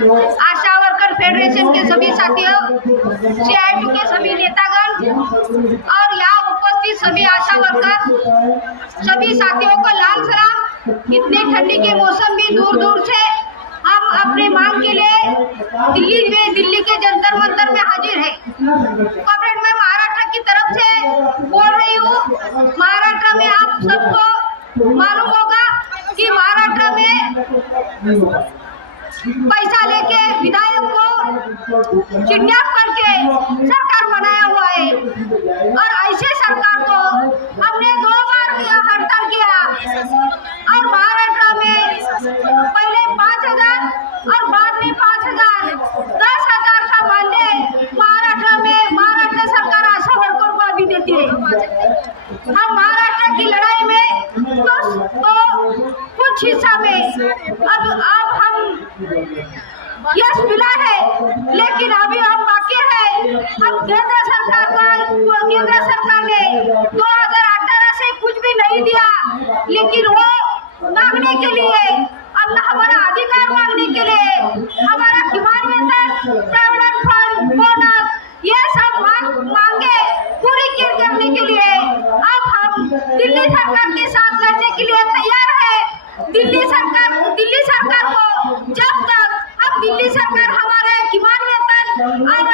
आशा worker federation के सभी साथियों के सभी नेतागण, और यहाँ उपस्थित सभी आशा वर्कर, सभी साथियों को लाल सलाम। इतनी ठंडी के मौसम भी दूर दूर से हम अपने मांग के लिए दिल्ली में, दिल्ली के जंतर मंतर में हाजिर है। कॉर्पोरेट मैं महाराष्ट्र की तरफ़ से बोल रही हूँ, महाराष्ट्र में आप सबको मालूम होगा कि महाराष्ट्र में पैसा लेके विधायक को किडनैप करके सरकार बनाया हुआ है। और ऐसे सरकार को हमने दो बार हड़ताल किया। और महाराष्ट्र में पहले पाँच हज़ार और बाद में पाँच हज़ार। दस हज़ार का मानदेय महाराष्ट्र में महाराष्ट्र सरकार आशा वर्कर को अभी देती है। हम महाराष्ट्र की लड़ाई में तो, तो कुछ हिस्सा में। अब यश मिला है। लेकिन अभी हम बाकी है। हम केंद्र सरकार का केंद्र सरकार ने 2018 से कुछ भी नहीं दिया। लेकिन वो मांगने के लिए अब हमारा अधिकार मांगने के लिए, हमारा किमान वेतन प्राइवेट फंड, बोनस, ये सब मांग मांगे पूरी करने के लिए। अब हम दिल्ली सरकार के साथ लड़ने के लिए तैयार है दिल्ली सरकार दिल्ली सरकार को जब तक अब दिल्ली सरकार हमारे किमान वेतन